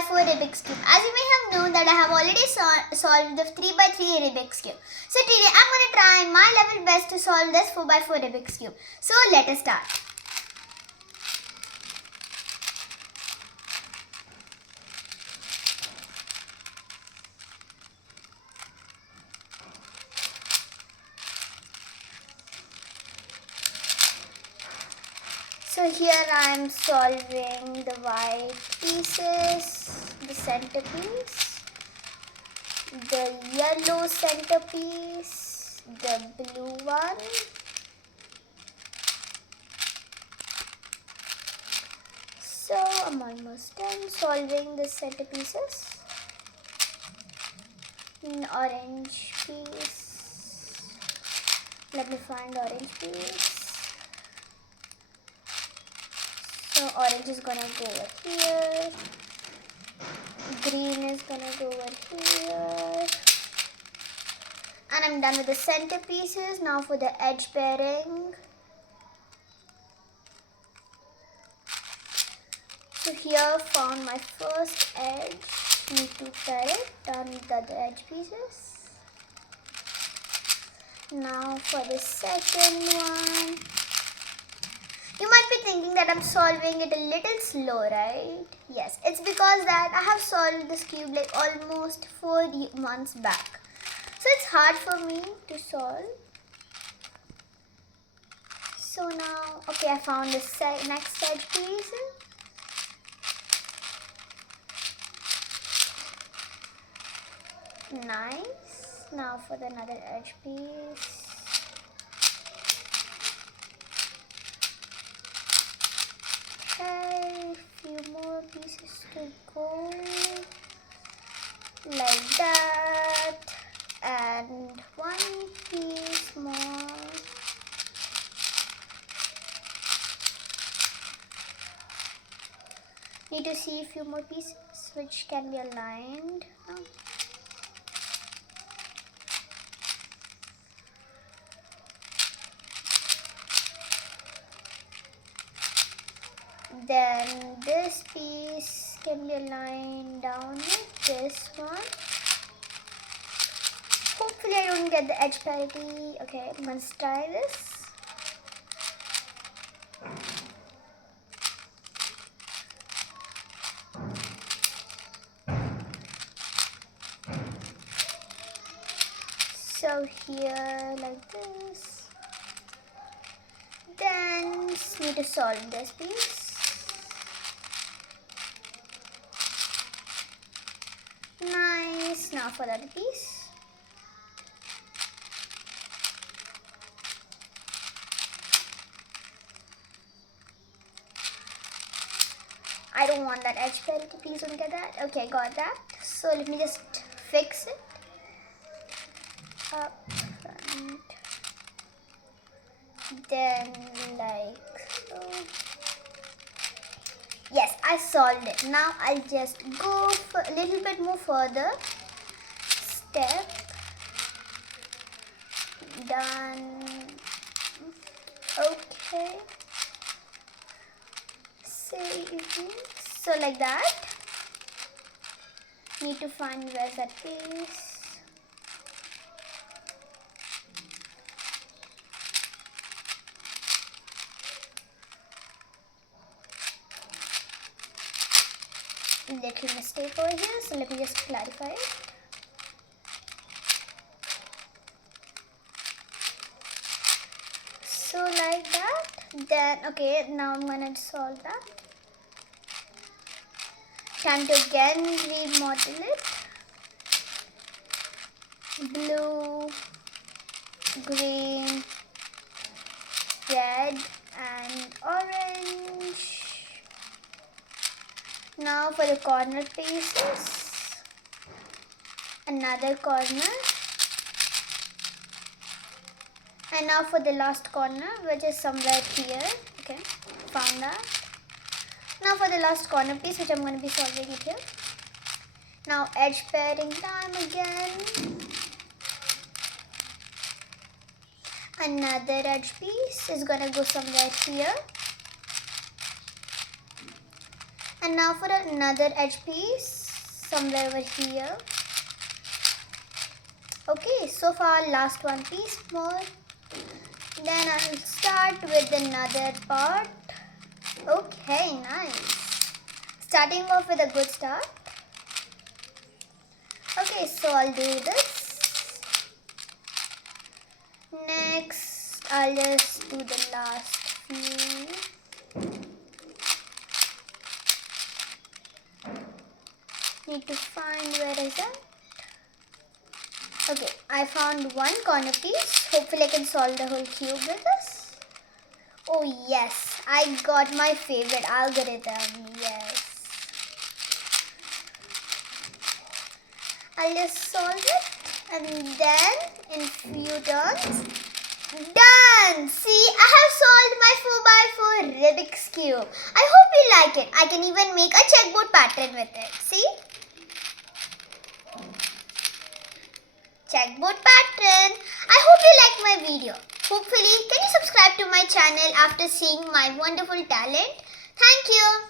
4x4 Rubik's Cube. As you may have known that I have already solved the 3x3 Rubik's Cube. So today I'm going to try my level best to solve this 4x4 Rubik's Cube. So let us start. So here I am solving the white pieces, the centerpiece, the yellow centerpiece, the blue one, so I'm almost done solving the centerpieces. An orange piece, let me find orange piece. So orange is gonna go over here, green is gonna go over here, and I'm done with the centerpieces. Now for the edge pairing. So here found my first edge, need to pair it, done with the other edge pieces. Now for the second one. You might be thinking that I'm solving it a little slow, right? Yes, it's because that I have solved this cube like almost 4 months back. So it's hard for me to solve. So now, okay, I found the next edge piece. Nice. Now for the another edge piece. Okay, few more pieces to go, like that, and one piece more. Need to see a few more pieces which can be aligned. Then this piece can be aligned down with this one. Hopefully I don't get the edge parity. Okay, I'm going to try this. So here like this. Then need to solve this piece. Nice. Now for the other piece. I don't want that edge parity, please don't get that. Okay, got that. So let me just fix it. Up front. Then like so. Yes, I solved it. Now I'll just go for a little bit more further. Step. Done. Okay. So like that. Need to find where's that piece. Little mistake over here, so let me just clarify it. So like that. Then okay, now I'm gonna solve that. Time to again remodel it. Blue, green, red, and orange. Now for the corner pieces, another corner, and now for the last corner, which is somewhere here. Okay, found that. Now for the last corner piece, which I'm going to be solving it here. Now edge pairing time again. Another edge piece is going to go somewhere here. And now for another edge piece, somewhere over here. Okay, so far last one piece more. Then I'll start with another part. Okay, nice. Starting off with a good start. Okay, so I'll do this. Next, I'll just do the last few. Need to find where is it? Okay, I found one corner piece. Hopefully I can solve the whole cube with this. Oh yes, I got my favorite algorithm. Yes. I'll just solve it and then in few turns. Done! See, I have solved my 4x4 Rubik's Cube. I hope you like it. I can even make a checkboard pattern with it. See? Checkboard pattern. I hope you like my video. Hopefully, can you subscribe to my channel after seeing my wonderful talent? Thank you.